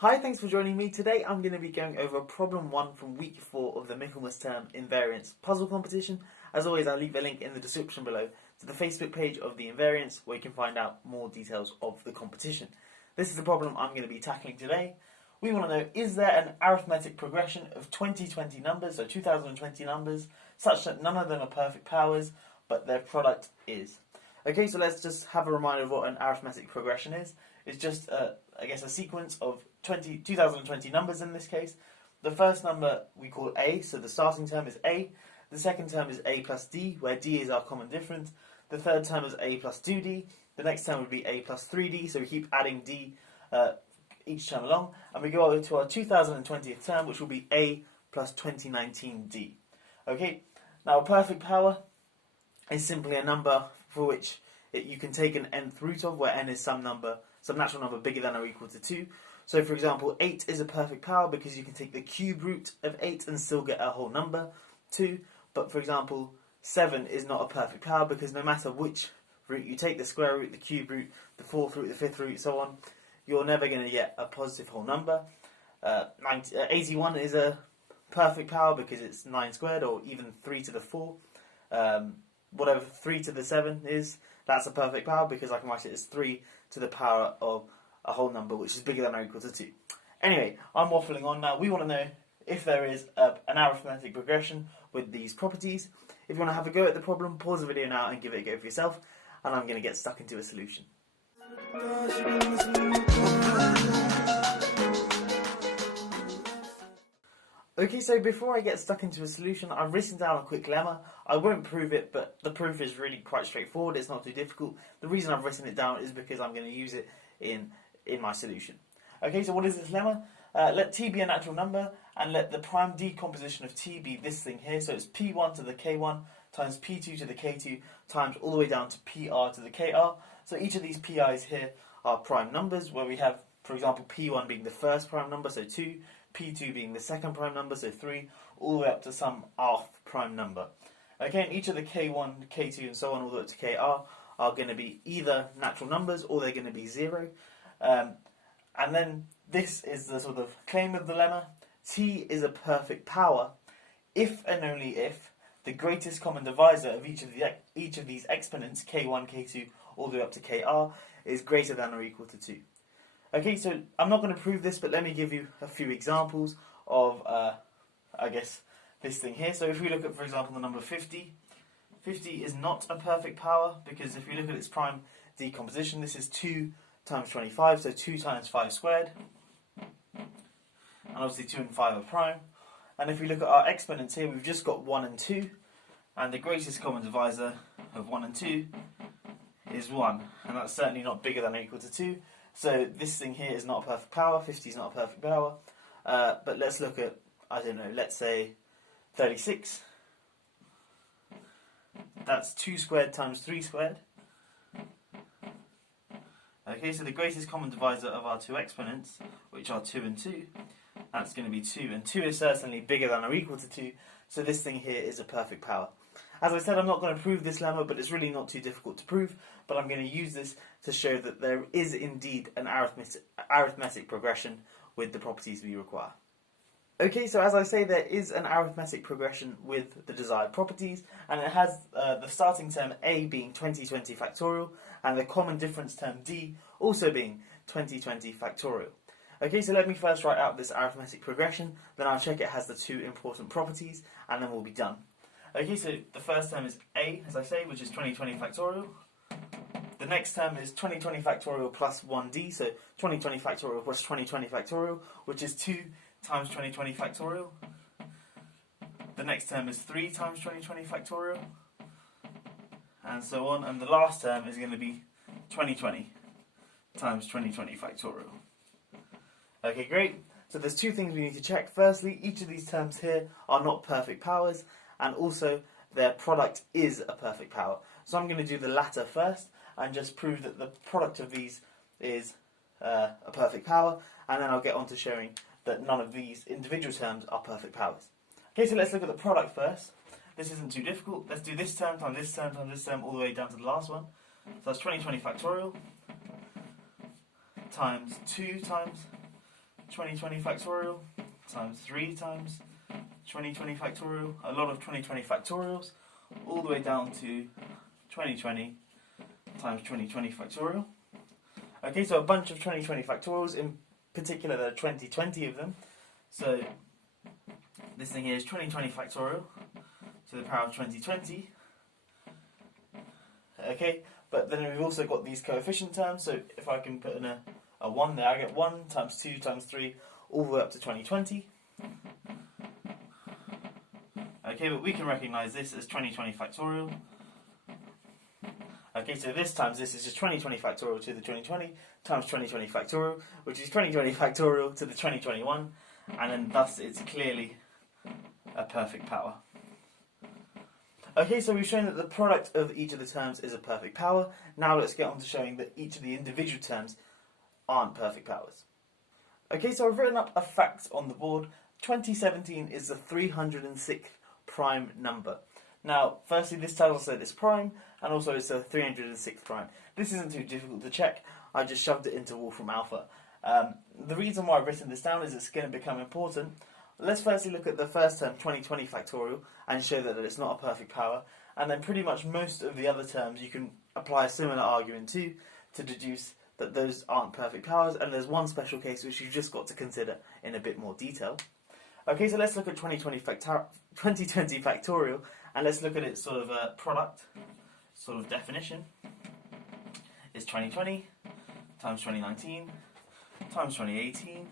Hi, thanks for joining me. Today I'm going to be going over problem 1 from week 4 of the Michaelmas term Invariants puzzle competition. As always, I'll leave a link in the description below to the Facebook page of the Invariants where you can find out more details of the competition. This is the problem I'm going to be tackling today. We want to know, is there an arithmetic progression of 2020 numbers, so 2020 numbers, such that none of them are perfect powers, but their product is? Okay, so let's just have a reminder of what an arithmetic progression is. It's just, a sequence of 2020 numbers in this case. The first number we call A, so the starting term is A. The second term is A plus D, where D is our common difference. The third term is A plus 2D. The next term would be A plus 3D, so we keep adding D each term along. And we go over to our 2020th term, which will be A plus 2019D. Okay, now a perfect power is simply a number for which you can take an nth root of, where n is some natural number bigger than or equal to 2. So for example, 8 is a perfect power because you can take the cube root of 8 and still get a whole number, 2. But for example, 7 is not a perfect power because no matter which root you take, the square root, the cube root, the fourth root, the fifth root, so on, you're never going to get a positive whole number. 81 is a perfect power because it's 9 squared, or even 3 to the 4. Whatever 3 to the 7 is, that's a perfect power because I can write it as 3 to the power of a whole number which is bigger than or equal to 2. Anyway, I'm waffling on now. We want to know if there is an arithmetic progression with these properties. If you want to have a go at the problem, pause the video now and give it a go for yourself, and I'm going to get stuck into a solution. Okay, so before I get stuck into a solution, I've written down a quick lemma. I won't prove it, but the proof is really quite straightforward. It's not too difficult. The reason I've written it down is because I'm going to use it in my solution. Okay, so what is this lemma? Let t be a natural number, and let the prime decomposition of t be this thing here. So it's p1 to the k1 times p2 to the k2 times all the way down to pr to the kr. So each of these pi's here are prime numbers, where we have, for example, p1 being the first prime number, so 2, p2 being the second prime number, so 3, all the way up to some rth prime number. Okay, and each of the k1, k2, and so on, all the way up to kr, are going to be either natural numbers or they're going to be 0. And then this is the sort of claim of the lemma. T is a perfect power if and only if the greatest common divisor of each of these exponents, k1, k2, all the way up to kr, is greater than or equal to 2. Okay, so I'm not going to prove this, but let me give you a few examples of, this thing here. So if we look at, for example, the number 50, 50 is not a perfect power because if we look at its prime decomposition, this is 2 times 25, so 2 times 5 squared. And obviously 2 and 5 are prime. And if we look at our exponents here, we've just got 1 and 2. And the greatest common divisor of 1 and 2 is 1. And that's certainly not bigger than or equal to 2. So this thing here is not a perfect power. 50 is not a perfect power. But let's look at, let's say 36. That's 2 squared times 3 squared. Okay, so the greatest common divisor of our two exponents, which are 2 and 2, that's going to be 2. And 2 is certainly bigger than or equal to 2, so this thing here is a perfect power. As I said, I'm not going to prove this lemma, but it's really not too difficult to prove. But I'm going to use this to show that there is indeed an arithmetic progression with the properties we require. Okay, so as I say, there is an arithmetic progression with the desired properties, and it has the starting term A being 2020 factorial, and the common difference term D also being 2020 factorial. Okay, so let me first write out this arithmetic progression, then I'll check it has the two important properties, and then we'll be done. Okay, so the first term is A, as I say, which is 2020 factorial. The next term is 2020 factorial plus 1D, so 2020 factorial plus 2020 factorial, which is 2 times 2020 factorial. The next term is 3 times 2020 factorial, and so on. And the last term is going to be 2020 times 2020 factorial. Okay, great. So there's two things we need to check. Firstly, each of these terms here are not perfect powers, and also their product is a perfect power. So I'm going to do the latter first and just prove that the product of these is a perfect power, and then I'll get on to showing that none of these individual terms are perfect powers. Okay, so let's look at the product first. This isn't too difficult. Let's do this term times this term times this term all the way down to the last one. So that's 2020 factorial times 2 times 2020 factorial times 3 times 2020 factorial, a lot of 2020 factorials, all the way down to 2020 times 2020 factorial. Okay, so a bunch of 2020 factorials, in particular there are 20 of them. So this thing here is 2020 factorial to the power of 2020. Okay, but then we've also got these coefficient terms, so if I can put in a 1 there, I get 1 times 2 times 3 all the way up to 2020. Okay, but we can recognise this as 2020 factorial. Okay, so this is just 2020 factorial to the 2020 times 2020 factorial, which is 2020 factorial to the 2021, and then thus it's clearly a perfect power. Okay, so we've shown that the product of each of the terms is a perfect power. Now let's get on to showing that each of the individual terms aren't perfect powers. Okay, so I've written up a fact on the board. 2017 is the 306th prime number. Now, firstly, this tells us that it's prime, and also it's a 306th prime. This isn't too difficult to check. I just shoved it into Wolfram Alpha. The reason why I've written this down is it's going to become important. Let's firstly look at the first term, 2020 factorial, and show that it's not a perfect power. And then pretty much most of the other terms you can apply a similar argument to deduce that those aren't perfect powers. And there's one special case which you've just got to consider in a bit more detail. Okay, so let's look at 2020 factorial, and let's look at its sort of product, sort of definition. Is 2020 times 2019 times 2018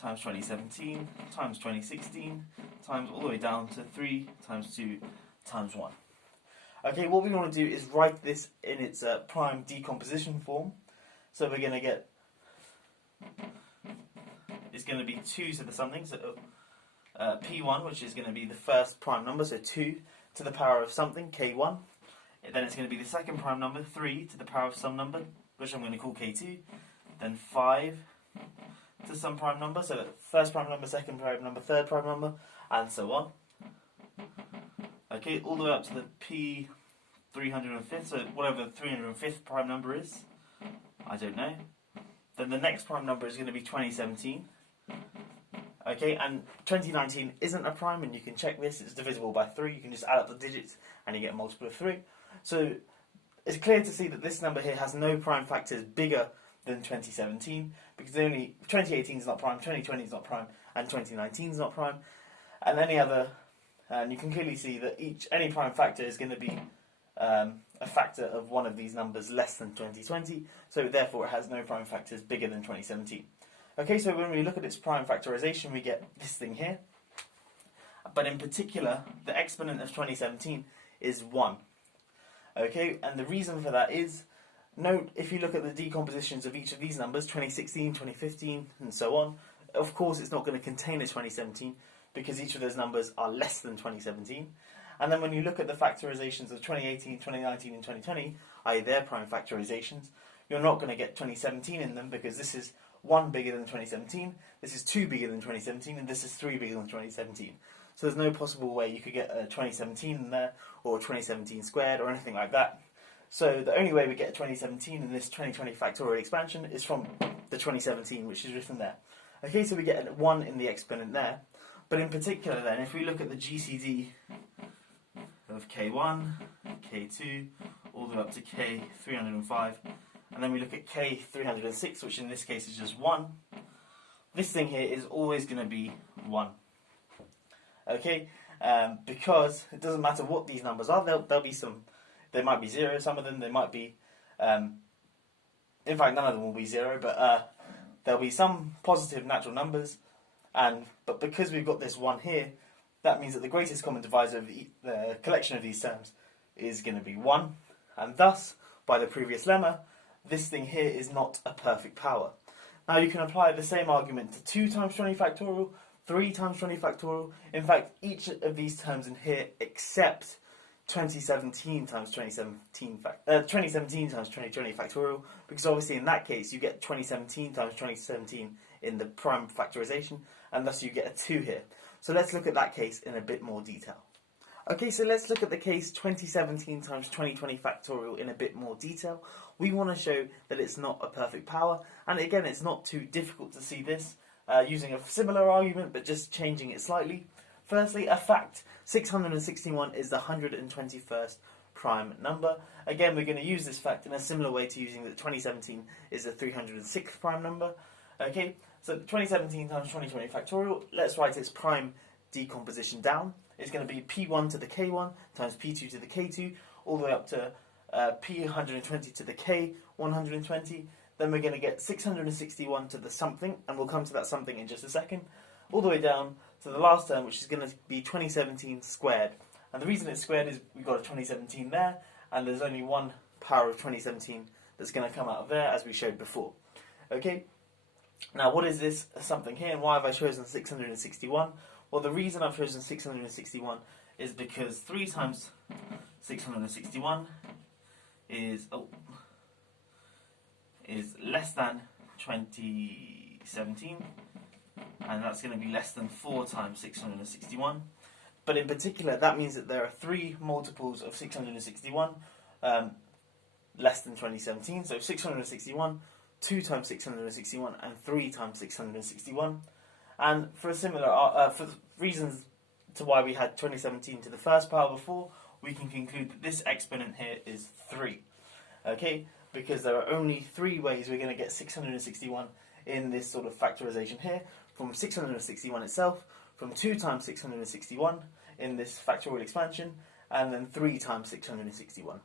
times 2017 times 2016 times all the way down to 3 times 2 times 1. Okay, what we want to do is write this in its prime decomposition form. So we're going to get, it's going to be 2 to the something, so P1, which is going to be the first prime number, so 2 to the power of something, K1. Then it's going to be the second prime number, 3 to the power of some number, which I'm going to call K2. Then 5 to some prime number, so first prime number, second prime number, third prime number, and so on. Okay, all the way up to the P305th, so whatever the 305th prime number is, I don't know. Then the next prime number is going to be 2017. Okay, and 2019 isn't a prime, and you can check this, it's divisible by 3, you can just add up the digits and you get a multiple of 3. So it's clear to see that this number here has no prime factors bigger than 2017, because only 2018 is not prime, 2020 is not prime, and 2019 is not prime, and any other, and you can clearly see that any prime factor is going to be a factor of one of these numbers less than 2020, so therefore it has no prime factors bigger than 2017. Okay, so when we look at its prime factorization, we get this thing here, but in particular, the exponent of 2017 is 1. Okay, and the reason for that is, note, if you look at the decompositions of each of these numbers, 2016, 2015, and so on, of course it's not going to contain a 2017, because each of those numbers are less than 2017. And then when you look at the factorizations of 2018, 2019, and 2020, i.e. their prime factorizations, you're not going to get 2017 in them, because this is 1 bigger than 2017, this is 2 bigger than 2017, and this is 3 bigger than 2017. So there's no possible way you could get a 2017 in there, or 2017 squared, or anything like that. So the only way we get a 2017 in this 2020 factorial expansion is from the 2017, which is written there. Okay, so we get a 1 in the exponent there. But in particular then, if we look at the GCD of K1, K2, all the way up to K305, and then we look at K306, which in this case is just 1, this thing here is always going to be 1. Okay, because it doesn't matter what these numbers are, there'll be some, they might be 0, some of them, they might be, in fact none of them will be 0, but there'll be some positive natural numbers, but because we've got this 1 here, that means that the greatest common divisor of the collection of these terms is going to be 1, and thus, by the previous lemma, this thing here is not a perfect power. Now you can apply the same argument to 2 times 20 factorial, 3 times 20 factorial, in fact each of these terms in here except 2017 times 2017 times 2020 factorial, because obviously in that case you get 2017 times 2017 in the prime factorization, and thus you get a 2 here. So let's look at that case in a bit more detail. Okay, so let's look at the case 2017 times 2020 factorial in a bit more detail. We want to show that it's not a perfect power, and again it's not too difficult to see this. using a similar argument but just changing it slightly. Firstly, a fact: 661 is the 121st prime number. Again, we're going to use this fact in a similar way to using that 2017 is the 306th prime number. Okay, so 2017 times 2020 factorial, let's write its prime decomposition down. It's going to be P1 to the K1 times P2 to the K2, all the way up to P120 to the K120. Then we're going to get 661 to the something, and we'll come to that something in just a second, all the way down to the last term, which is going to be 2017 squared. And the reason it's squared is we've got a 2017 there, and there's only one power of 2017 that's going to come out of there, as we showed before. Okay, now what is this something here, and why have I chosen 661? Well, the reason I've chosen 661 is because 3 times 661 is less than 2017, and that's going to be less than 4 times 661. But in particular, that means that there are 3 multiples of 661 less than 2017. So 661, 2 times 661, and 3 times 661. And for a similar, for reasons to why we had 2017 to the first power before, we can conclude that this exponent here is 3. Okay, because there are only 3 ways we're going to get 661 in this sort of factorization here: from 661 itself, from 2 times 661 in this factorial expansion, and then 3 times 661.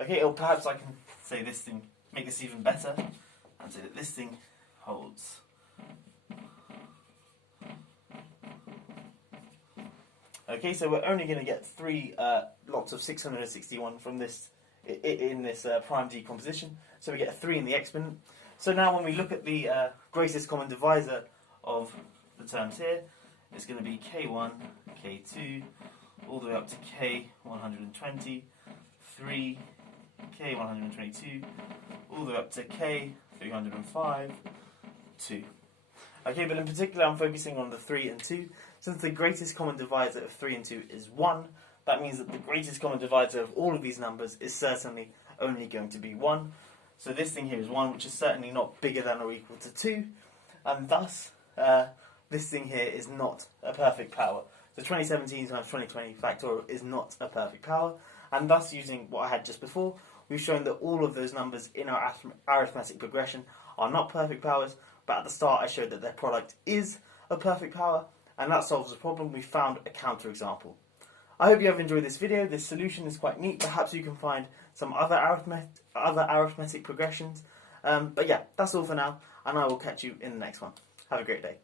Okay, or perhaps I can say this thing, make this even better, and say that this thing holds. Okay, so we're only going to get 3 lots of 661 from this in this prime decomposition. So we get a 3 in the exponent. So now when we look at the greatest common divisor of the terms here, it's going to be K1, K2, all the way up to K120, 3, K122, all the way up to K305, 2. Okay, but in particular I'm focusing on the 3 and 2. Since the greatest common divisor of 3 and 2 is 1, that means that the greatest common divisor of all of these numbers is certainly only going to be 1. So this thing here is 1, which is certainly not bigger than or equal to 2, and thus this thing here is not a perfect power. So 2017 times 2020 factorial is not a perfect power, and thus, using what I had just before, we've shown that all of those numbers in our arithmetic progression are not perfect powers, but at the start I showed that their product is a perfect power, and that solves the problem. We found a counterexample. I hope you have enjoyed this video. This solution is quite neat. Perhaps you can find some other arithmetic progressions. But yeah, that's all for now, and I will catch you in the next one. Have a great day.